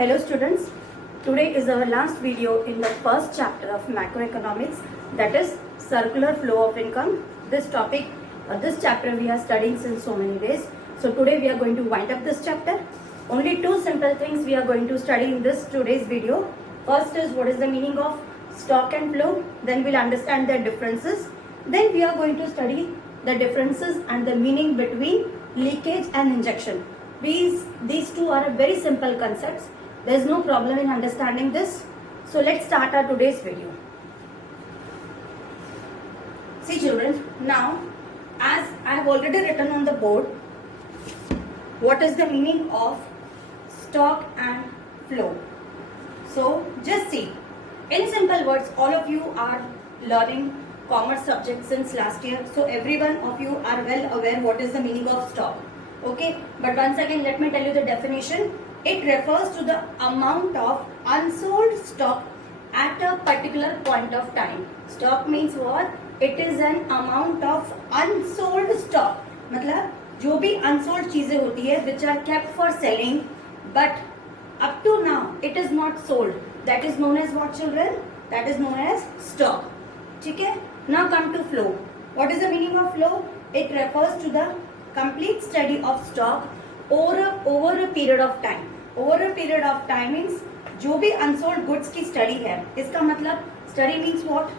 Hello students, today is our last video in the first chapter of macroeconomics, that is circular flow of income. This topic, this chapter we are studying since so many days. So today we are going to wind up this chapter. Only two simple things we are going to study in this today's video. First is what is the meaning of stock and flow, then we'll understand their differences. Then we are going to study the differences and the meaning between leakage and injection. These two are very simple concepts. There is no problem in understanding this. So let's start our today's video. See children, now as I have already written on the board, what is the meaning of stock and flow? So just see, in simple words, all of you are learning commerce subject since last year. So every one of you are well aware what is the meaning of stock. Okay, but once again let me tell you the definition. It refers to the amount of unsold stock at a particular point of time. Stock means what? It is an amount of unsold stock. मतलब जो भी unsold चीजें होती है which are kept for selling but up to now it is not sold. That is known as what children? That is known as stock. ठीक है? Now come to flow. What is the meaning of flow? It refers to the complete study of stock over a period of time. Over a period of time means जो भी unsold goods की study है, इसका मतलब study means what?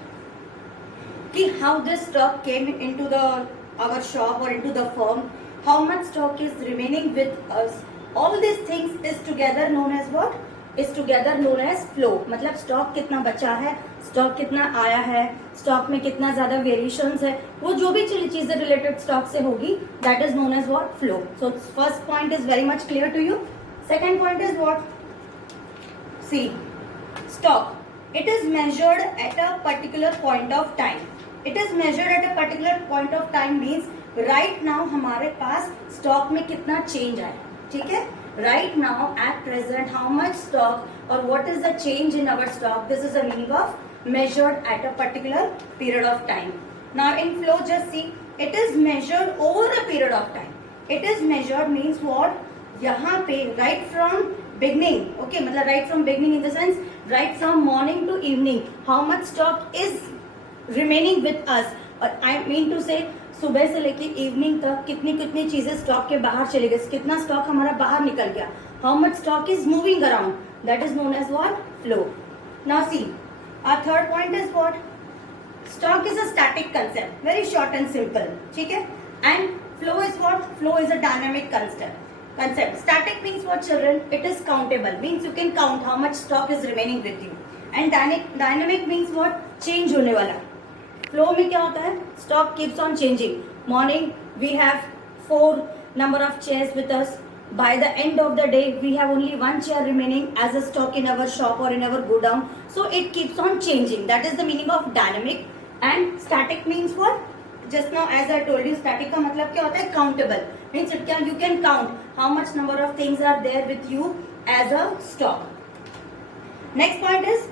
कि how this stock came into our shop or into the firm, how much stock is remaining with us. All these things is together known as what? Is together known as flow. मतलब stock कितना बचा है, stock कितना आया है, stock में कितना ज़्यादा variations है, वो जो भी चीज़ें related stock से होगी, that is known as what? Flow. So first point is very much clear to you. Second point is what? See, stock. It is measured at a particular point of time. It is measured at a particular point of time means right now हमारे पास stock में कितना change आया, ठीक है? Right now at present how much stock or what is the change in our stock? This is the meaning of measured at a particular period of time. Now in flow just see, it is measured over a period of time. It is measured means what? यहाँ पे right from beginning, okay, मतलब right from beginning in the sense right from morning to evening, how much stock is remaining with us. और I mean to say सुबह से लेके evening तक कितनी कितनी चीजें स्टॉक के बाहर चली गई, कितना स्टॉक हमारा बाहर निकल गया, how much stock is moving around, that is known as what? Flow. Now see, our third point is what? Stock is a static concept, very short and simple, ठीक है? And flow is what? Flow is a dynamic concept. Static means what children? It is countable, means you can count how much stock is remaining with you. And dynamic means what? Change होने वाला. Flow में क्या होता है? Stock keeps on changing. Morning we have 4 number of chairs with us. By the end of the day we have only 1 chair remaining as a stock in our shop or in our godown. So it keeps on changing. That is the meaning of dynamic. And static means what? Just now as I told you, static का मतलब क्या होता है? Countable. Means you can count how much number of things are there with you as a stock. Next point is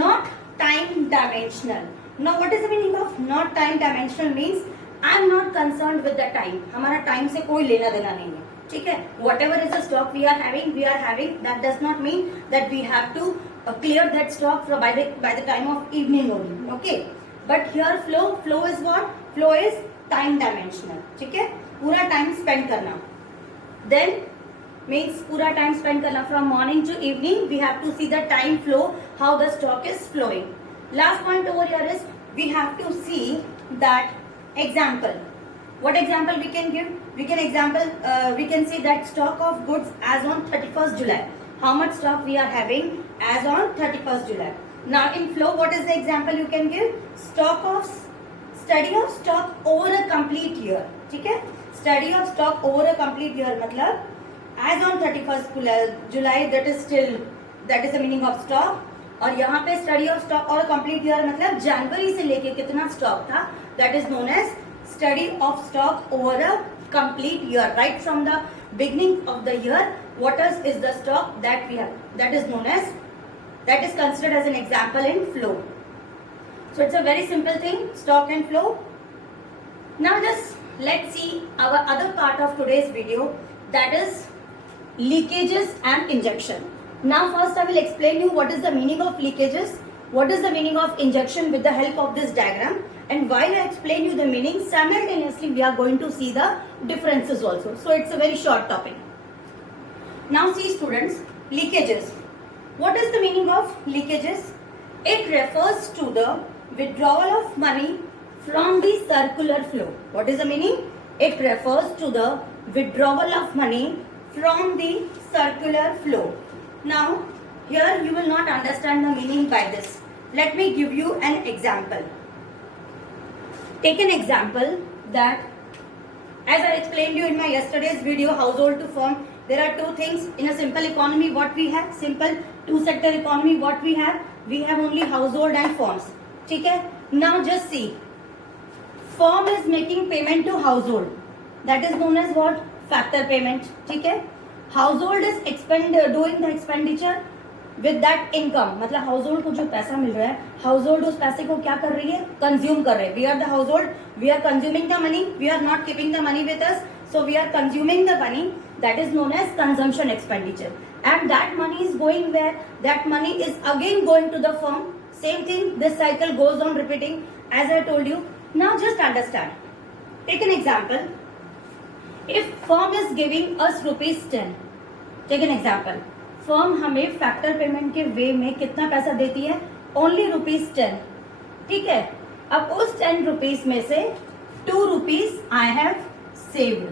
not time dimensional. Now what is the meaning of not time dimensional? Means I am not concerned with the time. हमारा time से कोई लेना देना नहीं है, ठीक है? Whatever is the stock we are having. That does not mean that we have to clear that stock by the time of evening only. Okay? But here flow is what? Flow is time dimensional, ठीक है? पूरा time spend करना. Then means पूरा time spend करना from morning to evening. We have to see the time flow, how the stock is flowing. Last point over here is we have to see that example. What example we can give? We can see that stock of goods as on 31st July. How much stock we are having as on 31st July. Now in flow, what is the example you can give? Study of stock over a complete year. ठीक है? Study of stock over a complete year मतलब as on 31st July, that is the meaning of stock. और यहाँ पे study of stock और complete year मतलब जनवरी से लेके कितना स्टॉक था, that is known as study of stock over a complete year. Right from the beginning of the year what is the stock that we have, that is known as, that is considered as an example in flow. So it's a very simple thing, stock and flow. Now just let's see our other part of today's video, that is leakages and injection. Now first I will explain you what is the meaning of leakages, what is the meaning of injection with the help of this diagram, and while I explain you the meaning, simultaneously we are going to see the differences also. So it's a very short topic. Now see students, leakages. What is the meaning of leakages? It refers to the withdrawal of money from the circular flow. What is the meaning? It refers to the withdrawal of money from the circular flow. Now, here you will not understand the meaning by this. Let me give you an example. Take an example that, as I explained you in my yesterday's video, household to firm, there are two things. In a simple economy, what we have? Simple two-sector economy, what we have? We have only household and firms. Okay? Now just see. Firm is making payment to household. That is known as what? Factor payment. Okay? Household is doing the expenditure with that income. मतलब household को जो पैसा मिल रहा है, household उस पैसे को क्या कर रही है? Consume कर रहे हैं. We are the household. We are consuming the money. We are not keeping the money with us. So we are consuming the money. That is known as consumption expenditure. And that money is going where? That money is again going to the firm. Same thing. This cycle goes on repeating. As I told you. Now just understand. Take an example. If firm is giving us ₹10, take an example. Firm हमें factor payment के वे में कितना पैसा देती है? Only ₹10. ठीक है, अब उस ₹10 में से ₹2 आई हैव सेव्ड.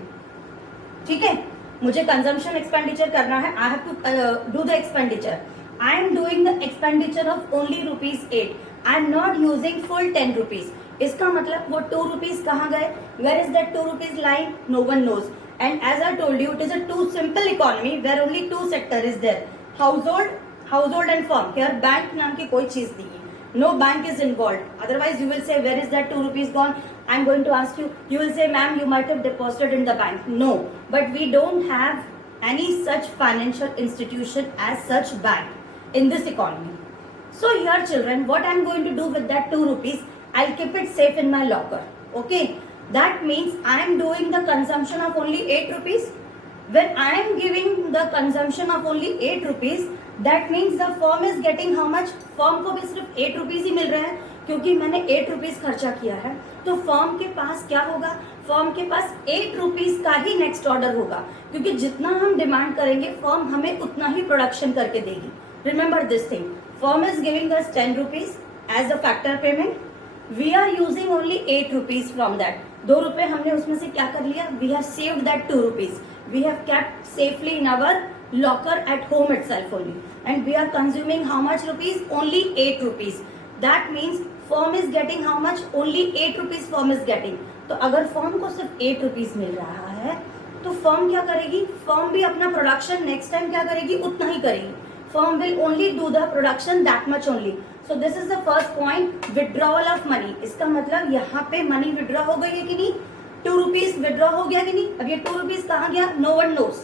ठीक है, मुझे कंजम्पशन एक्सपेंडिचर करना है. I have to do the expenditure. I am doing the expenditure of only ₹8. I am not using full ₹10. इसका मतलब वो ₹2 कहाँ गए? Where is that ₹2 lying? No one knows. And as I told you, it is a too simple economy where only two sector is there. Household and firm. Here bank नाम की कोई चीज नहीं है. No bank is involved. Otherwise you will say, where is that ₹2 gone? I am going to ask you. You will say, ma'am, you might have deposited in the bank. No, but we don't have any such financial institution as such bank in this economy. So here children, what I am going to do with that ₹2? I'll keep it safe in my locker. Okay. That means I am doing the consumption of only ₹8. When I am giving the consumption of only ₹8, that means the firm is getting how much? Firm को भी सिर्फ ₹8 ही मिल रहा है, क्योंकि मैंने ₹8 खर्चा किया है. तो फर्म के पास क्या होगा? फर्म के पास ₹8 का ही नेक्स्ट ऑर्डर होगा, क्योंकि जितना हम डिमांड करेंगे फर्म हमें उतना ही प्रोडक्शन करके देगी. Remember this thing. Firm is giving us ₹10 as a factor payment. We are using only ₹8 from that. ₹2 हमने उसमें से क्या कर लिया? We have saved that ₹2. We have kept safely in our locker at home itself only, and we are consuming how much ₹? Only ₹8. That means firm is getting how much? Only ₹8 firm is getting. तो अगर firm को सिर्फ ₹8 मिल रहा है तो firm क्या करेगी? Firm भी अपना प्रोडक्शन नेक्स्ट टाइम क्या करेगी? उतना ही करेगी. Firm will only do the production that much only. So this is the first point, withdrawal of money. इसका मतलब यहाँ पे मनी विड्रॉ हो गई है कि नहीं? ₹2 विड्रॉ हो गया कि नहीं? अब ये ₹2 कहाँ गया? No one knows.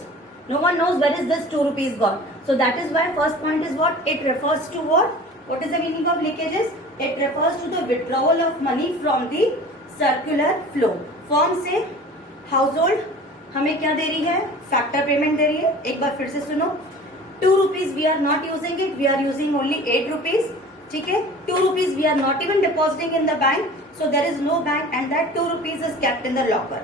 No one knows where is this ₹2 gone. So that is why first point is what? It refers to what? What is the meaning of leakages? It refers to the withdrawal of money from the circular flow. Firm से household हमें क्या दे रही है? Factor payment दे रही है. एक बार फिर से सुनो. ₹2 we are not using it. We are using only ₹8. ठीक है, ₹2 we are not even depositing in the bank, so there is no bank and that ₹2 is kept in the locker.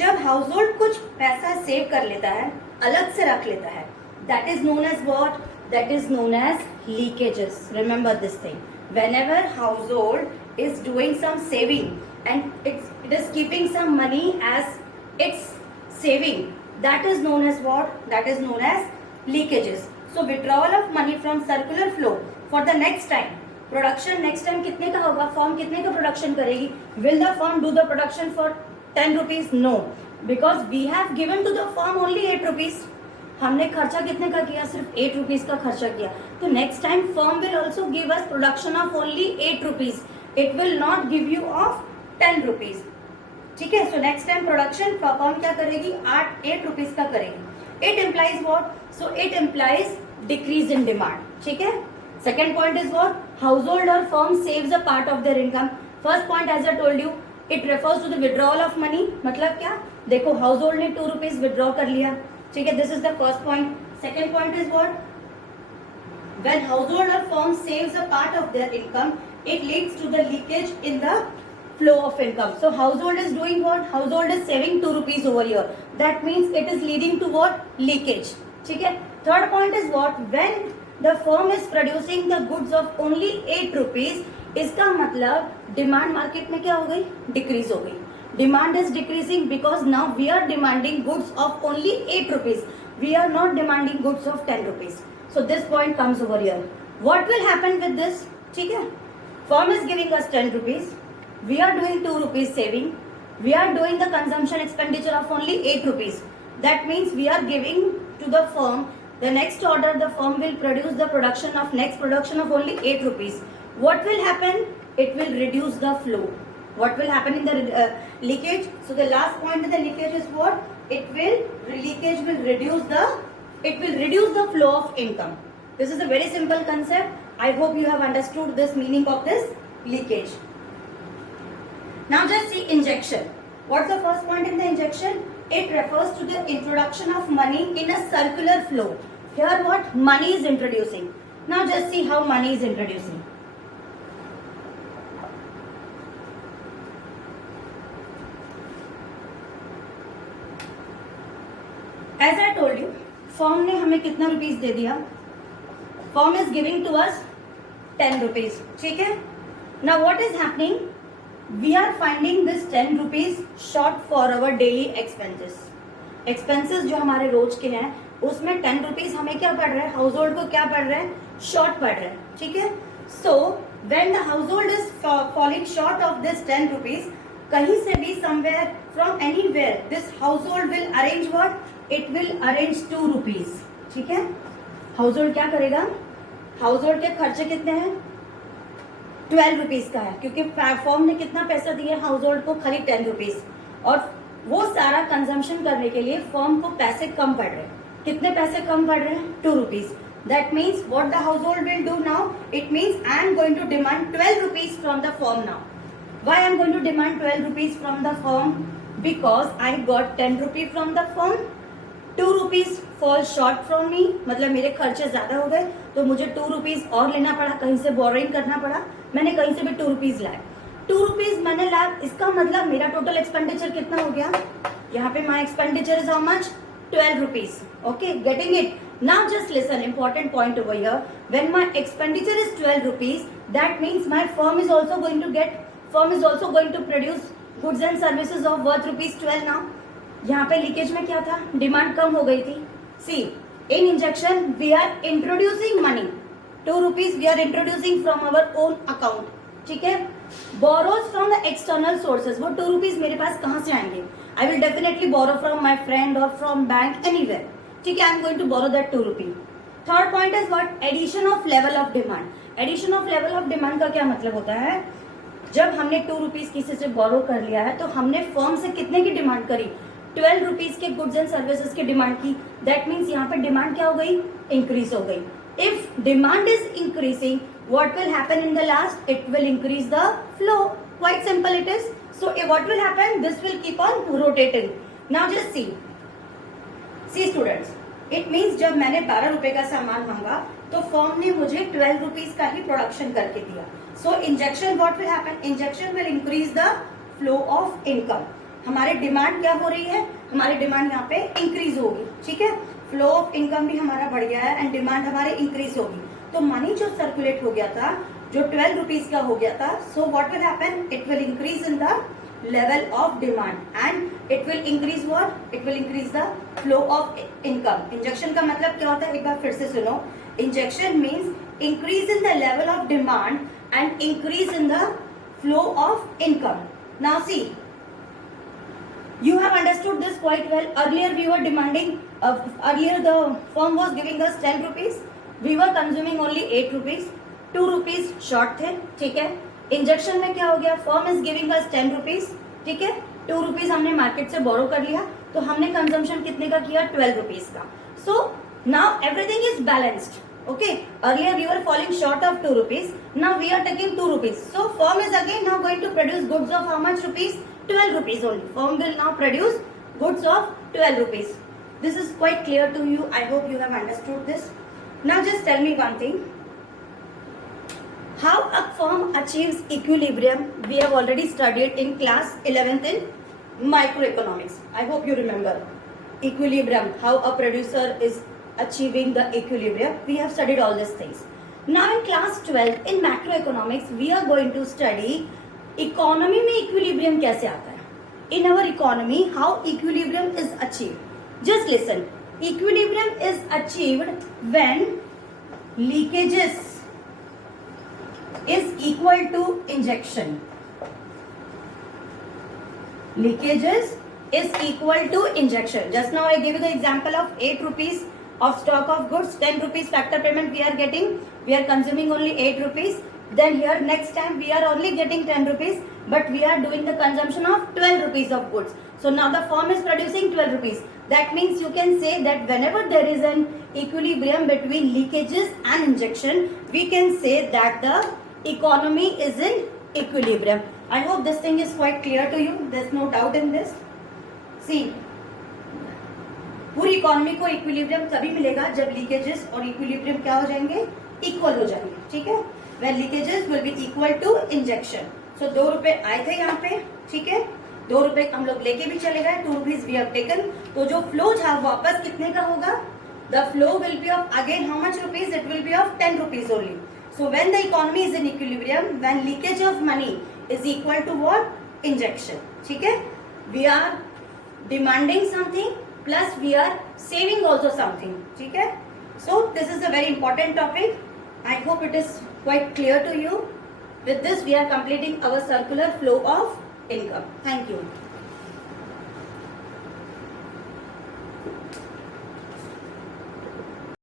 जब household कुछ पैसा सेव कर लेता है, अलग से रख लेता है, that is known as what? That is known as leakages. Remember this thing. Whenever household is doing some saving and it is keeping some money as its saving, that is known as what? That is known as leakages. So withdrawal of money from circular flow for the next time. Production next time कितने का होगा? Firm कितने का production करेगी? Will the firm do the production for ₹10? No, because we have given to the firm only ₹8. हमने खर्चा कितने का किया? सिर्फ ₹8 का खर्चा किया. तो next time firm will also give us production of only ₹8. It will not give you of ₹10. ठीक है. So next time production firm क्या करेगी? ₹8 का करेगी. It implies what? So it implies decrease in demand. ठीक है. Second point is what? Household or firm saves a part of their income. First point, as I told you, it refers to the withdrawal of money. मतलब क्या? देखो household ने ₹2 withdraw कर लिया. ठीक है, this is the first point. Second point is what? When household or firm saves a part of their income, it leads to the leakage in the flow of income. So household is doing what? Household is saving 2 rupees over here. That means it is leading to what? Leakage. ठीक है. Third point is what? When the firm is producing the goods of only 8 rupees, इसका मतलब demand market में क्या हो गई? Decrease हो गई. Demand is decreasing because now we are demanding goods of only 8 rupees. We are not demanding goods of 10 rupees. So this point comes over here. What will happen with this? ठीक है. Firm is giving us 10 rupees. We are doing 2 rupees saving. We are doing the consumption expenditure of only 8 rupees. That means we are giving to the firm the next order. The firm will produce the next production of only 8 rupees. What will happen? It will reduce the flow. What will happen in the leakage? So the last point in the leakage is what? Leakage will reduce the flow of income. This is a very simple concept. I hope you have understood this meaning of this leakage. Now just see injection. What's the first point in the injection? It refers to the introduction of money in a circular flow. Here what? Money is introducing. Now just see how money is introducing. As I told you, firm ने हमें कितना rupees दे दिया? Firm is giving to us 10 rupees. ठीक है? Now what is happening? We are finding this 10 rupees short for our daily expenses. Expenses जो हमारे रोज के हैं, उसमें 10 rupees हमें क्या पड़ रहा है? Household को क्या पड़ रहा है? Short पड़ रहा है. ठीक है? So when the household is falling short of this 10 rupees, कहीं से भी somewhere from anywhere, this household will arrange what? It will arrange 2 rupees. ठीक है? Household क्या करेगा? Household के खर्चे कितने हैं? 12 rupees का है, क्योंकि फर्म ने कितना पैसा दिया हाउसहोल्ड को? खाली 10 rupees. और वो सारा कंजम्पशन करने के लिए फर्म को पैसे कम पड़ रहे हैं. कितने पैसे कम पड़ रहे हैं? 2 rupees. That means what the household will do now? It means I am going to demand 12 rupees from the firm now. Why I am going to demand 12 rupees from the firm? Because I got 10 rupees from the firm. 2 rupees fall short from me, मतलब मेरे खर्चे ज्यादा हो गए, तो मुझे 2 rupees और लेना पड़ा, कहीं से बोरिंग करना पड़ा. मैंने कहीं से भी 2 rupees लाए. 2 rupees मैंने लाया, इसका मतलब मेरा टोटल एक्सपेंडिचर कितना हो गया? यहाँ पे my expenditure is how much? 12 rupees. Okay, getting it? Now just listen, important point over here. When my expenditure is 12 rupees, that means my firm is also going to produce goods and services of worth rupees 12 now. यहाँ पे leakage में क्या था? Demand कम हो गई थी. See in injection we are introducing money. 2 rupees we are introducing from our own account. ठीक है? Borrows from the external sources. वो 2 rupees मेरे पास कहाँ से आएंगे? I will definitely borrow from my friend और फ्रॉम बैंक, एनीवेयर. ठीक है? I am going to borrow that 2 rupees. Third point is what? Addition of level of demand. Addition of level of demand का क्या मतलब होता है? जब हमने 2 rupees किसी से बोरो कर लिया है, तो हमने फर्म से कितने की डिमांड करी? 12 rupees के गुड्स एंड सर्विसेज की डिमांड की. दैट मीन्स यहाँ पे डिमांड क्या हो गई? इंक्रीज हो गई. If demand is increasing, what will happen in the last? It will increase the flow. Quite simple it is. So what will happen? This will keep on rotating. Now just see students, it means जब मैंने 12 रुपए का सामान मांगा, तो firm ने मुझे 12 rupees का ही प्रोडक्शन करके दिया. So injection what will happen? Injection will increase the flow of income. हमारे डिमांड क्या हो रही है? हमारी डिमांड यहाँ पे इंक्रीज होगी. ठीक है? फ्लो ऑफ इनकम भी हमारा बढ़ गया है एंड डिमांड हमारे इंक्रीज होगी. तो मनी जो सर्कुलेट हो गया था, जो 12 rupees का हो गया था, so what will happen? It will increase in the level of demand and it will increase what? It will increase the flow of income. Injection का मतलब क्या होता है? एक बार फिर से सुनो. Injection means increase in the level of demand and increase in the flow of income. Now see, you have understood this quite well. Earlier we were demanding, earlier the firm was giving us 10 rupees. We were consuming only 8 rupees. 2 rupees short थे. ठीक है? Injection में क्या हो गया? Firm is giving us 10 rupees. ठीक है? 2 rupees हमने मार्केट से बोरो कर लिया, तो हमने कंजम्पशन कितने का किया? 12 rupees का. So now everything is balanced. Okay? Earlier we were falling short of 2 rupees. Now we are taking 2 rupees. So firm is again now going to produce goods of how much rupees? 12 rupees only. Firm will now produce goods of 12 rupees. This is quite clear to you. I hope you have understood this. Now just tell me one thing. How a firm achieves equilibrium, we have already studied in class 11th in microeconomics. I hope you remember. Equilibrium, how a producer is achieving the equilibrium. We have studied all these things. Now in class 12 in macroeconomics, we are going to study economy में equilibrium कैसे आता है. In our economy, how equilibrium is achieved. Just listen. Equilibrium is achieved when leakages is equal to injection. Leakages is equal to injection. Just now I gave you the example of 8 rupees of stock of goods, 10 rupees factor payment we are getting. We are consuming only 8 rupees. Then here next time we are only getting 10 rupees, but we are doing the consumption of 12 rupees of goods. So now the firm is producing 12 rupees. That means you can say that whenever there is an equilibrium between leakages and injection, we can say that the economy is in equilibrium. I hope this thing is quite clear to you. There's no doubt in this. See, पूरी economy को equilibrium तभी मिलेगा जब leakages और equilibrium क्या हो जाएंगे, equal हो जाएंगे. ठीक है, when leakages will be equal to injection. So 2 रुपए आए थे यहाँ पे. ठीक है, 2 रुपए हम लोग लेके भी चले गए. 2 rupees we have taken. तो जो फ्लो था वापस कितने का होगा? The flow will be of again how much rupees? It will be of 10 rupees only. So when the economy is in equilibrium, when leakage of money is equal to what? Injection. ठीक है, we are demanding something plus we are saving also something. ठीक है, so this is a very important topic. I hope it is quite clear to you. With this we are completing our circular flow of income. Thank you.